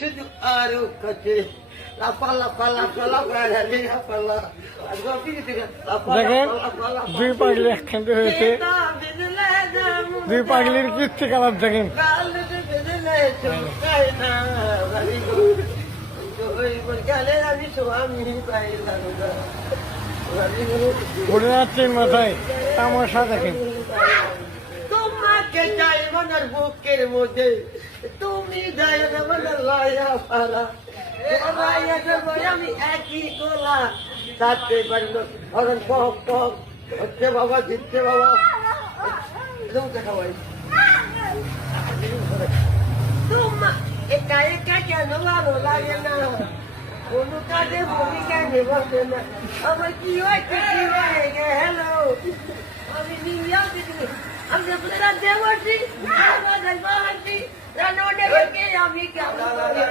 শুধু আরো কাছে লাফা লাফা লাফা লাফা লাফা দেখেন দুই পাগলি একখানে হয়েছে দুই পাগলির কীর্তি কালার দেখেন ঘুরে যাচ্ছেন মাথায় তামাশা দেখেন তোমাকে চাই মনের বুকের মধ্যে তুমি যাই না মনের লয়া পালা আমি একই গোলা থাকতে পারি না হরেন পক পক হচ্ছে বাবা জিতছে বাবা খাওয়াই তোমার একা একা কেন ভালো লাগে না কোনো কাজে ভূমিকা নেবে না আমার কি হয়েছে কি হয়ে গেল আমি নিয়ে আমি আপনারা দেবছি রান্না আমি কেমন